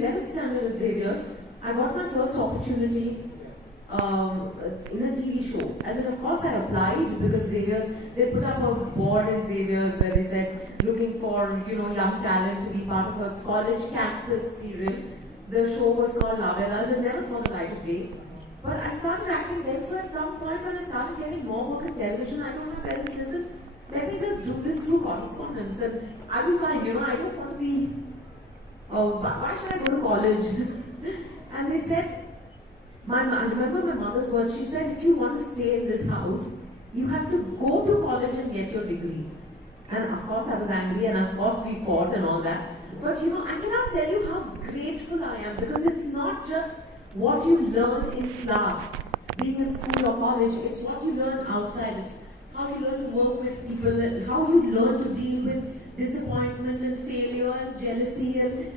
11th standard at Xavier's, I got my first opportunity in a TV show. As in, of course, I applied because Xavier's, they put up a board in Xavier's where they said, looking for, young talent to be part of a college campus serial. The show was called Lavelas and never saw the light of day. But I started acting then, so at some point when I started getting more work on television, I told my parents, listen, let me just do this through correspondence and I'll be fine, I don't want to be, why should I go to college? And they said, I remember my mother's words, she said, if you want to stay in this house, you have to go to college and get your degree. And of course I was angry and of course we fought and all that. But I cannot tell you how grateful I am because it's not just what you learn in class, being in school or college, it's what you learn outside. It's how you learn to work with people, and how you learn to deal with disappointment and failure and jealousy and,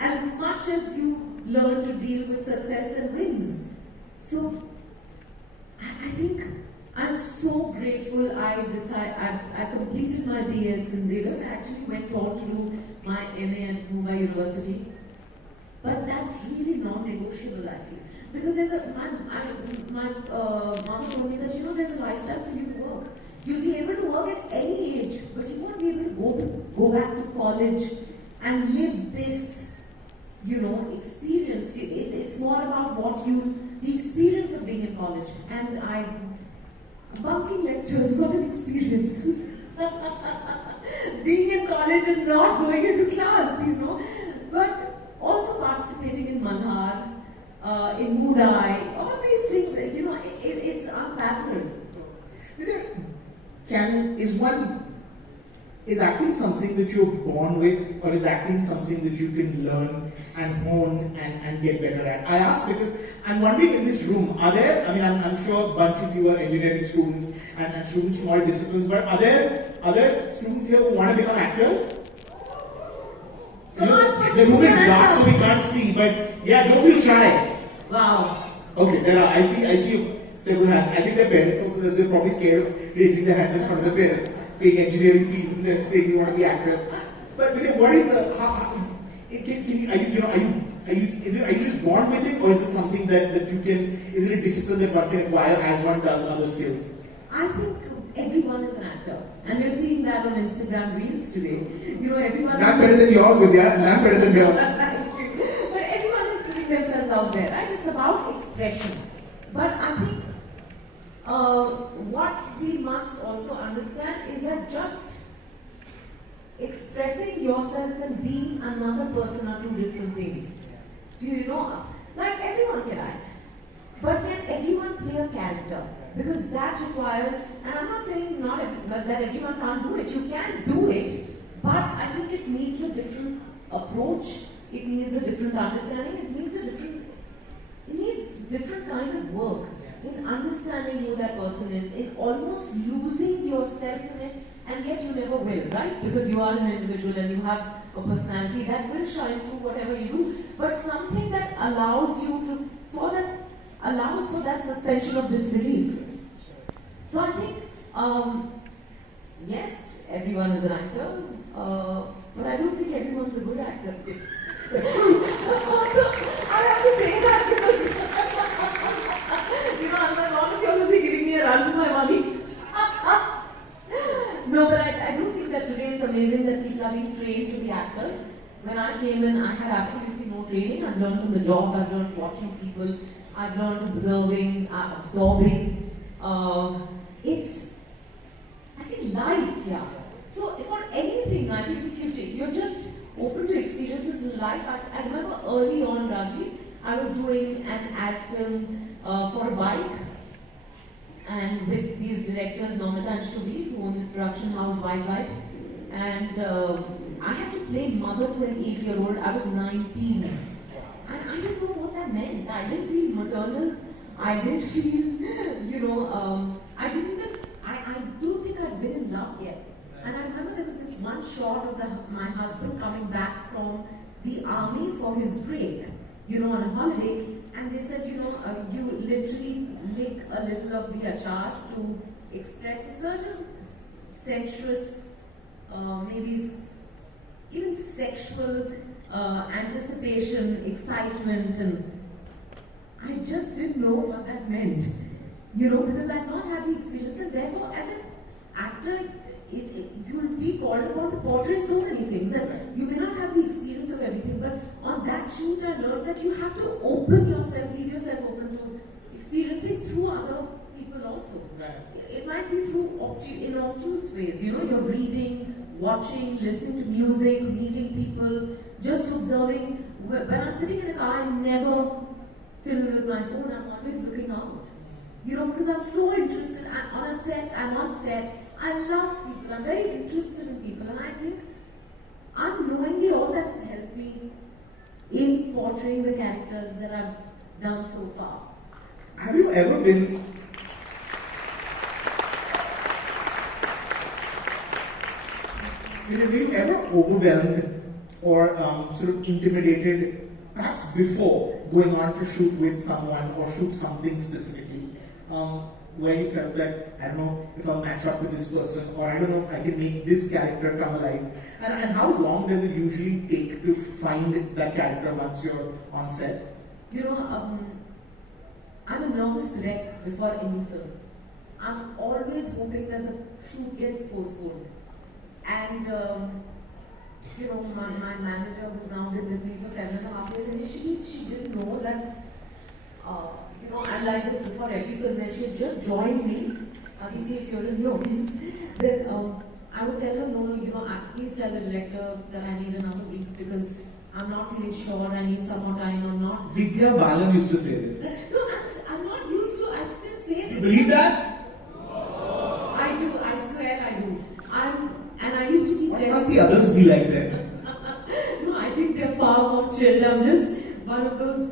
as much as you learn to deal with success and wins. So, I think I'm so grateful I completed my BA at St. Xavier's. I actually went on to do my MA at Mumbai University. But that's really non-negotiable, I feel. Because my mom told me that, there's a lifetime for you to work. You'll be able to work at any age, but you won't be able to go back to college and live this, experience. It's more about the experience of being in college. And bunking lectures, what an experience. Being in college and not going into class, But also participating in Malhar, in Mudai, all these things, it's unparalleled. Is acting something that you're born with, or is acting something that you can learn and hone and get better at? I ask because I'm wondering in this room, are there, I'm sure a bunch of you are engineering students and students from all disciplines, but are there other students here who want to become actors? The room is dark so we can't see, but yeah, don't feel shy. Wow. Okay, there are, I see several hands. I think their parents also, they're probably scared of raising their hands in front of their parents, paying engineering fees and then saying you want to be actors. But Vidhya, what is are you just born with it, or is it something that you can, is it a discipline that one can acquire as one does other skills? I think everyone is an actor. And we're seeing that on Instagram Reels today. Everyone... None better than yours, Vidhya. None better than yours. Thank you. But everyone is putting themselves out there, right? It's about expression. But I think what we must also understand is that just expressing yourself and being another person are two different things. So, like everyone can act. But can everyone play a character? Because that requires, and I'm not saying that everyone can't do it, you can do it, but I think it needs a different approach, it needs a different understanding, it needs different kind of work in understanding who that person is, in almost losing yourself in it, and yet you never will, right? Because you are an individual and you have a personality that will shine through whatever you do, but something that allows you allows for that suspension of disbelief. So I think, yes, everyone is an actor, but I don't think everyone's a good actor. That's true. Also, I have to say that because, otherwise all of you will be giving me a run for my money. No, but I do think that today it's amazing that people are being trained to be actors. When I came in, I had absolutely no training. I've learned on the job, I've learned watching people, I've learned observing, absorbing. It's, I think, life, yeah. So for anything, I think if you're just open to experiences in life. I remember early on, Raji, I was doing an ad film for a bike, and with these directors, Namita and Shubhi, who own this production house, White Light, and I had to play mother to an 8-year-old. I was 19, and I didn't know what that meant. I didn't feel maternal. I didn't feel, I didn't even, I don't think I'd been in love yet. And I remember there was this one shot of my husband coming back from the army for his break, on a holiday, and they said, you literally lick a little of the achar to express a certain sensuous, maybe even sexual anticipation, excitement, and I just didn't know what that meant. Because I'd not had the experience, and therefore, as an actor, you'll be called upon to portray so many things, and you may not have the experience of everything, but on that shoot, I learned that you have to open yourself, leave yourself open to experiencing through other people also. Right. It might be through innocuous ways, you're reading, watching, listening to music, meeting people, just observing. When I'm sitting in a car, I never fiddle with my phone, I'm always looking out. Because I'm so interested. I'm on a set, I'm on set. I love people, I'm very interested in people, and I think unknowingly all that has helped me in portraying the characters that I've done so far. Have you ever been were you ever overwhelmed or sort of intimidated, perhaps before going on to shoot with someone or shoot something specifically, where you felt that, I don't know if I'll match up with this person, or I don't know if I can make this character come alive? And how long does it usually take to find that character once you're on set? I'm a nervous wreck before any film. I'm always hoping that the shoot gets postponed. And, my manager who's now been with me for 7.5 years, initially she didn't know that, I'm like this before every film, and she had just joined me. Aditi, if you're in the audience, then I would tell her, no, please tell the director that I need another week because I'm not feeling sure, I need some more time, I'm not. Vidhya, Balan used to say this. No, I'm not used to, I still say it. You believe that? I do, I swear I do. And I used to keep What must the others be like then? No, I think they're far more chilled. I'm just one of those.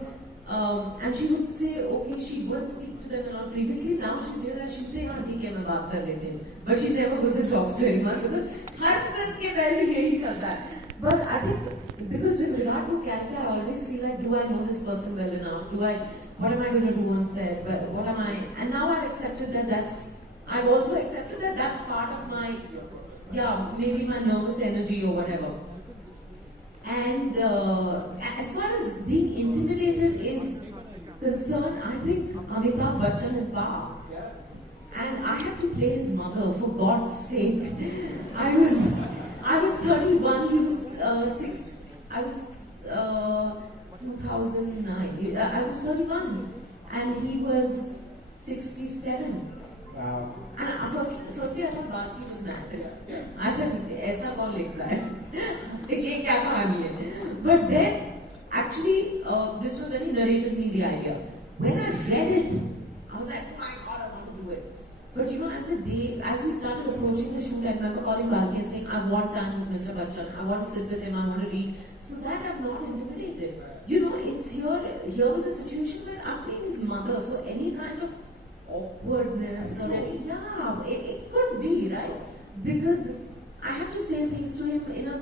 And she would say, okay, she would speak to them a lot previously. Now she's here and she'd say, हाँ ठीक है मैं बात कर लेती हूँ. But she never goes and talks to anyone because her film के पहले यही चलता है. But I think because with regard to character, I always feel like, do I know this person well enough? What am I going to do on set? What am I? And now I've accepted that I've also accepted that that's part of my, maybe my nervous energy or whatever. And as far as being intimidated is concerned, I think Amitabh Bachchan in Power. And I had to play his mother, for God's sake. I was 31, he was 6, I was 2009, I was 31 and he was 67. Wow. And first year I thought Bharti was mad. I said, ऐसा कौन लिखता है? ये क्या कहानी है? But then, actually, this was when he narrated me the idea. When I read it, I was like, oh my God, I want to do it. But as we started approaching the shoot, I remember calling Bharti and saying, I want time with Mr. Bachchan. I want to sit with him, I want to read. So that I'm not intimidated. It's here was a situation where I'm playing his mother, so any kind of awkwardness or it could be, right? Because I have to say things to him in a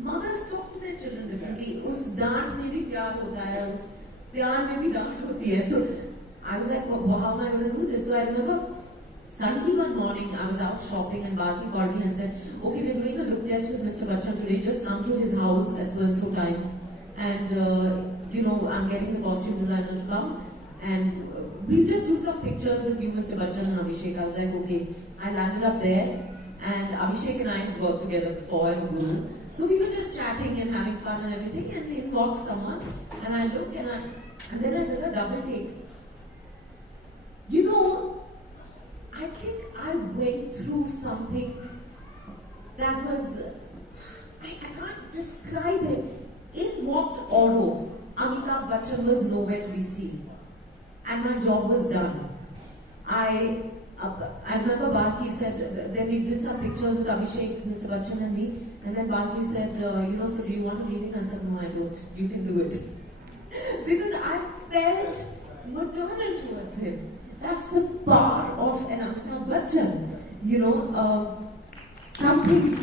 mothers talk to their children differently. उस डांट में भी प्यार होता है, उस प्यार में भी डांट होती है. So I was like, well, how am I going to do this? So I remember suddenly one morning I was out shopping and Bharti called me and said, okay, we're doing a look test with Mr. Bachchan today. Just come to his house at so and so time, and I'm getting the costume designer to come, and we'll just do some pictures with you, Mr. Bachchan and Abhishek. I was like, okay. I landed up there, and Abhishek and I had worked together before in Guru. So we were just chatting and having fun and everything, and in walked someone, and I looked and then I did a double take. I think I went through something that was, I can't describe it. In walked Auto. Amitabh Bachchan was nowhere to be seen. And my job was done. I remember Bharti said, then we did some pictures with Abhishek, Mr. Bachchan and me, and then Bharti said, so do you want to read it? I said, no, I don't. You can do it. Because I felt maternal towards him. That's the power of an Amitabh Bachchan. Something,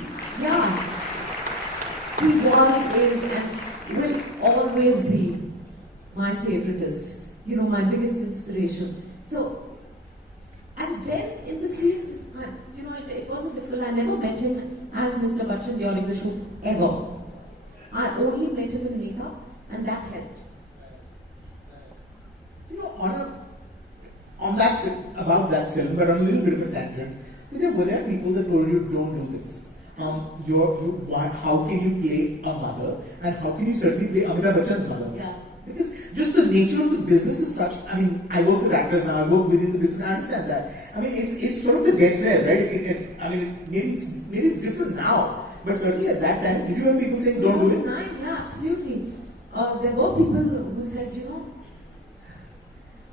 he was, is, and will always be my favoritist. My biggest inspiration. So, and then in the scenes, it wasn't difficult. I never met him as Mr. Bachchan during the shoot, ever. I only met him in makeup, and that helped. You know, on that about that film, but on a little bit of a tangent, were there people that told you don't do this? How can you play a mother, and how can you certainly play Amitabh Bachchan's mother? Yeah. Because just the nature of the business is such. I mean, I work with actors now. I work within the business. I understand that. I mean, it's sort of the death knell, right? I mean, maybe it's different now, but certainly at that time, did you have people saying don't do it? Yeah, absolutely. There were people who said,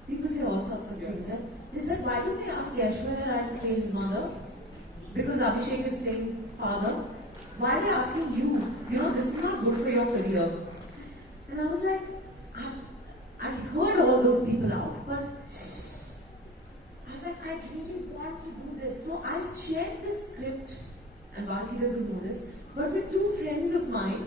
people say all sorts of things. They said, why don't they ask Yashwara Rai to play his mother? Because Abhishek is playing father. Why are they asking you? This is not good for your career. And I was like, I heard all those people out, but I was like, I really want to do this. So I shared this script, and Vaki doesn't know this, but with two friends of mine.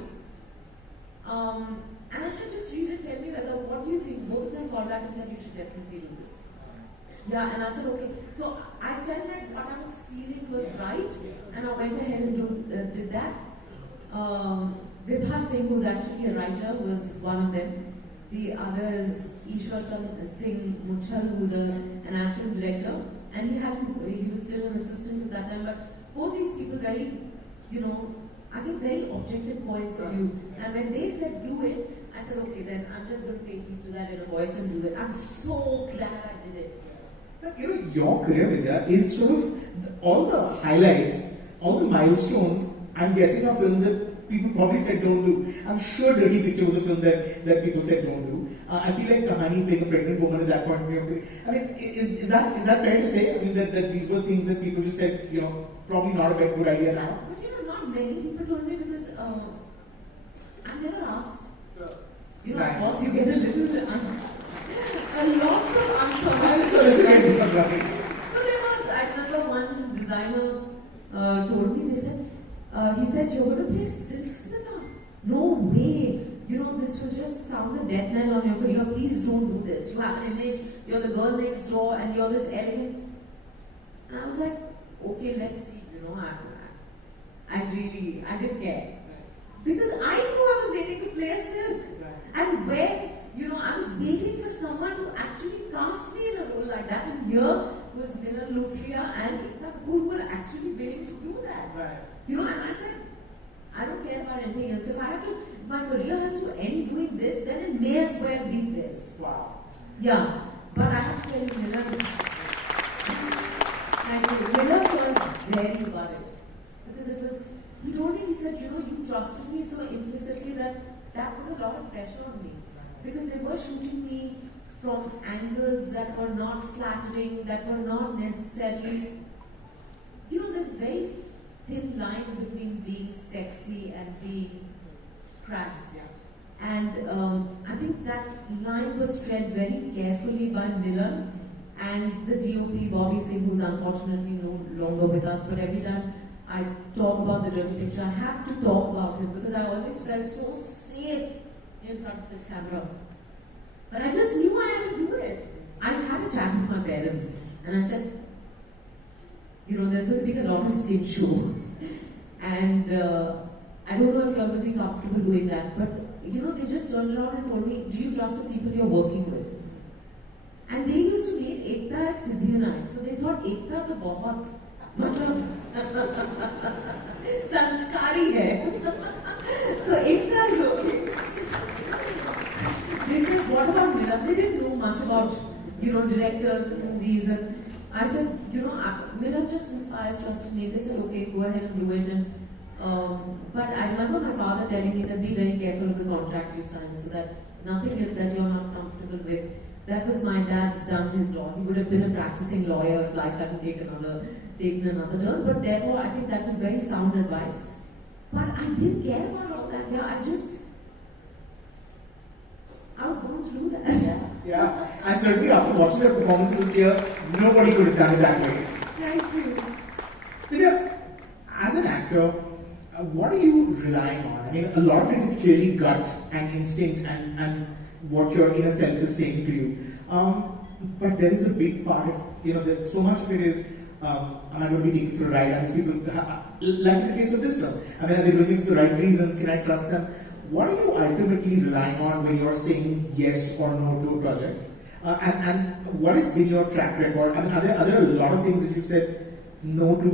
And I said, just read it, tell me what do you think? Both of them called back and said, you should definitely do this. Yeah, and I said, okay. So I felt like what I was feeling was right, and I went ahead and did that. Vidhya Singh, who's actually a writer, was one of them. The other is Ishwar Singh Muchal, who's an film director, and he was still an assistant at that time. But both these people very, I think very objective points of view. And when they said do it, I said, okay, then I'm just going to take heed to that inner voice and do it. I'm so glad I did it. Now, your career, Vidhya, is sort of all the highlights, all the milestones. I'm guessing are films that people probably said don't do. I'm sure Dirty Picture was a film that people said don't do. I feel like Kahani playing a pregnant woman at that point. I mean, is that fair to say? I mean, that these were things that people just said, probably not a very good idea now. But not many people told me because I've never asked. Sure. Of course, you get a little. Lots of unsolicited advice. So I remember one designer told me, he said, you're going to play Silk Smita? No way. This will just sound a death knell on your career. Please don't do this. You have an image, you're the girl next door, and you're this elegant. And I was like, okay, let's see. I didn't care. Because I knew I was waiting to play a Silk. And when I was waiting for someone to actually cast me in a role like that, and here was Milan Luthria and Ekta Kapoor who were actually willing to do that. Right. And I said, I don't care about anything else. If my career has to end doing this, then it may as well be this. Wow. Yeah, but I have to tell you, Milan was very worried. Because he told me, he said, you trusted me so implicitly that put a lot of pressure on me. Because they were shooting me from angles that were not flattering, that were not necessarily, there's very thin line between being sexy and being crass. Yeah. And I think that line was tread very carefully by Milan and the DOP Bobby Singh, who's unfortunately no longer with us, but every time I talk about the Dirty Picture, I have to talk about him because I always felt so safe in front of this camera. But I just knew I had to do it. I had a chat with my parents and I said, there's going to be a lot of stage show. And I don't know if you're going to be comfortable doing that. But, they just turned around and told me, do you trust the people you're working with? And they used to meet Ekta at Siddhivinayak. So they thought, Ekta to bahut sanskari hai. So Ekta is okay. They said, what about Milan? They didn't know much about, directors and movies. And I said, Milan just inspires trust in me. They said, okay, go ahead and do it. And, but I remember my father telling me that be very careful of the contract you sign so that nothing that you're not comfortable with. That was my dad's done his law. He would have been a practicing lawyer if life hadn't taken another turn. But therefore, I think that was very sound advice. But I didn't care about all that. Yeah, I was going to do that. Yeah. And certainly after watching the performances here, nobody could have done it that way. Thank you. Vidhya, as an actor, what are you relying on? I mean, a lot of it is clearly gut and instinct and what your inner self is saying to you. But there is a big part of, so much of it is, am I going to be taken for a ride? As people, like in the case of this film, I mean, are they doing it for the right reasons? Can I trust them? what are you ultimately relying on when you're saying yes or no to a project? And what has been your track record? I mean, are there a lot of things that you said no to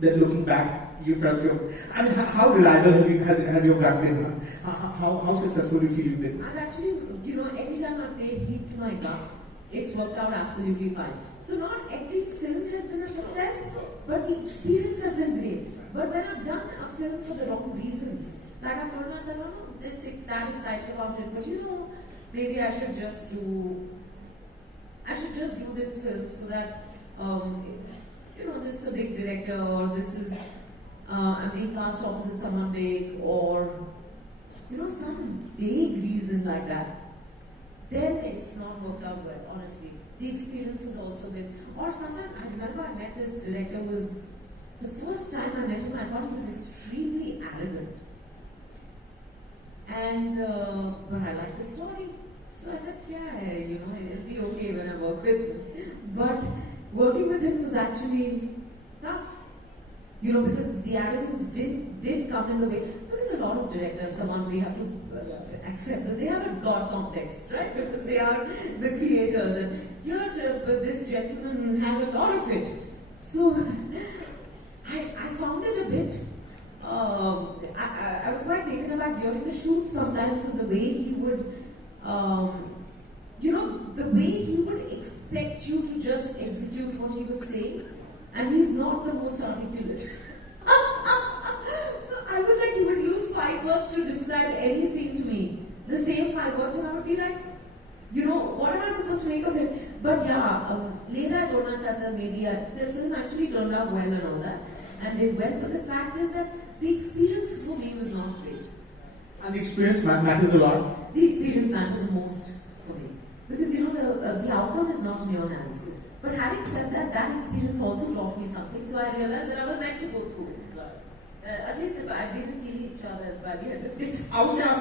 that looking back, you felt I mean, how reliable has your gut been? How successful do you feel you've been? I've actually, every time I've paid heed to my gut, it's worked out absolutely fine. So not every film has been a success, but the experience has been great. But when I've done a film for the wrong reasons, like I've told myself, I'm not that excited about it, but maybe I should just do this film so that, this is a big director, or this is, I'm being cast opposite someone big, or, some vague reason like that. Then it's not worked out well, honestly. The experience has also been, or sometimes, I remember I met this director, the first time I met him, I thought he was extremely arrogant. And, but I liked the story. So I said, yeah, it'll be okay when I work with him. But working with him was actually tough. Because the arrogance did come in the way. Because a lot of directors come on, we have to accept that they have a God complex, right? Because they are the creators. And this gentleman had a lot of it. So I found it a bit, I was quite taken aback during the shoot sometimes with the way he would, the way he would expect you to just execute what he was saying, and he's not the most articulate. So I was like, he would use 5 words to describe any scene to me, the same 5 words, and I would be like, what am I supposed to make of him? But yeah, later I told myself that maybe the film actually turned out well and all that, and did well, but the fact is that the experience for me was not great. And the experience matters a lot? The experience matters most for me. Because the outcome is not in your hands. But having said that, that experience also taught me something, so I realized that I was meant to go through it. At least if I didn't kill each other by the end of it. I was going to ask